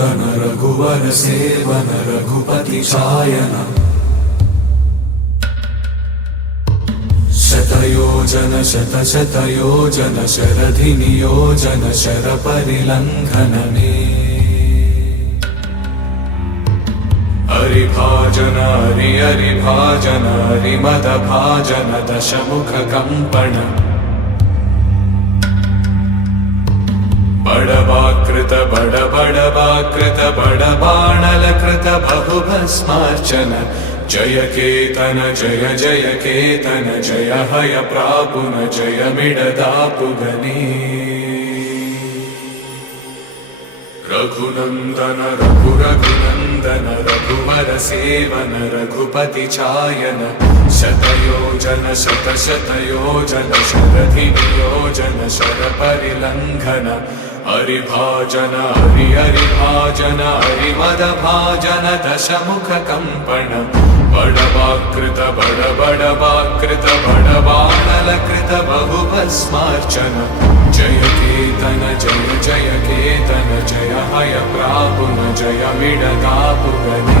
रघुनन्दन रघुवर seven Raghupati चायन शतयोजन शतशतयोजन शरधि नियोजन शरपरिलङ्घनने हरिभाजन हरिभाजन हरिमदभाजन दशमुख कंपन बड़वाकृत बड़वाकृत बड़बाणलकृत बहुभस्मार्चन जय केतन जय जय केतन जय हय प्रापुन जय मिडदापुगने रघुनन्दन रघुनन्दन रघुवर सेवन रघुपति चायन शतयोजन शतशतयोजन शरधि नियोजन शरपरिलङ्घन हरिभाजन हरिभाजन हरिमदभाजन दशमुख कंपन बड़वाकृत बड़वाकृत बड़बाणलकृत बहुभस्मार्चन जय केतन जय जय केतन जय हय प्रापुन जय मिडदापुगने